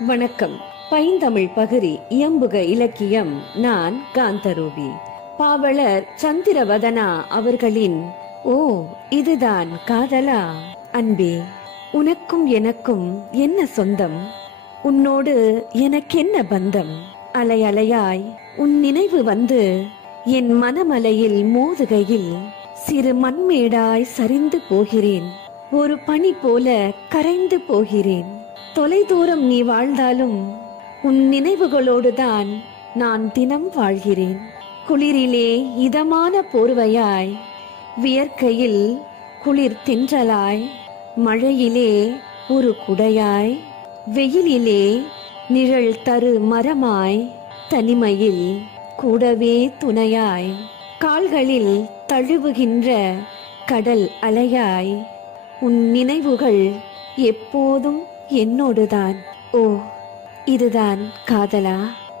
வணக்கம். பைந்தமிழ் பகுதி இயம்புக இலக்கியம். நான் காந்தரூபி. பாவலர் சந்திரவதனா அவர்களின் ஓ இதுதான் காதலா? அன்பே, உனக்கும் எனக்கும் என்ன சொந்தம்? உன்னோடு எனக்கென்ன பந்தம்? அலை அலையாய் உன் நினைவு வந்து என் மனமலையில் மோதுகையில் சிறு மண்மேடாய் சரிந்து போகிறேன். ஒரு பனி போல கரைந்து போகிறேன். தொலைதூரம் நீ வாழ்ந்தாலும் உன் நினைவுகளோடுதான் நான் தினம் வாழ்கிறேன். குளிரிலே இதமான போர்வையாய், வியர்க்கையில் குளிர் தென்றலாய், மழையிலே ஒரு குடையாய், வெயிலிலே நிழல் தரு மரமாய், தனிமையில் கூடவே துணையாய், கால்களில் தழுவுகின்ற கடல் அலையாய், உன் நினைவுகள் எப்போதும் என்னோடுதான். ஓ இதுதான் காதலா?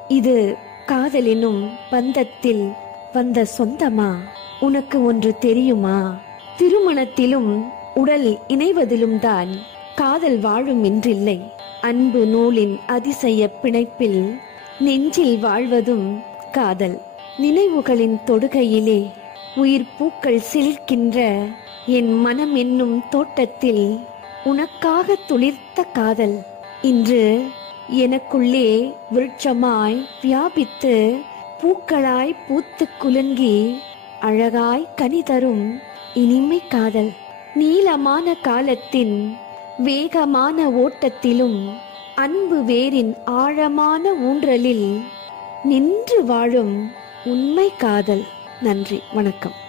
இது காதலினும் பந்தத்தில் வந்த சொந்தமா? உனக்கு ஒன்று தெரியுமா? திருமணத்திலும் உடல் இணைவதிலும் தான் காதல் வாழும் என்றில்லை. அன்பு நூலின் அதிசய பிணைப்பில் நெஞ்சில் வாழ்வதும் காதல். நினைவுகளின் தொடுகையிலே உயிர் பூக்கள் சிலிர்க்கின்ற என் மனம் என்னும் தோட்டத்தில் உனக்காக துளிர்த்த காதல் இன்று எனக்குள்ளே விருட்சமாய் வியாபித்து பூக்களாய் பூத்து குலுங்கி அழகாய் கனி தரும் இனிமை காதல். நீளமான காலத்தின் வேகமான ஓட்டத்திலும் அன்பு வேரின் ஆழமான ஊன்றலில் நின்று வாழும் உண்மை காதல். நன்றி, வணக்கம்.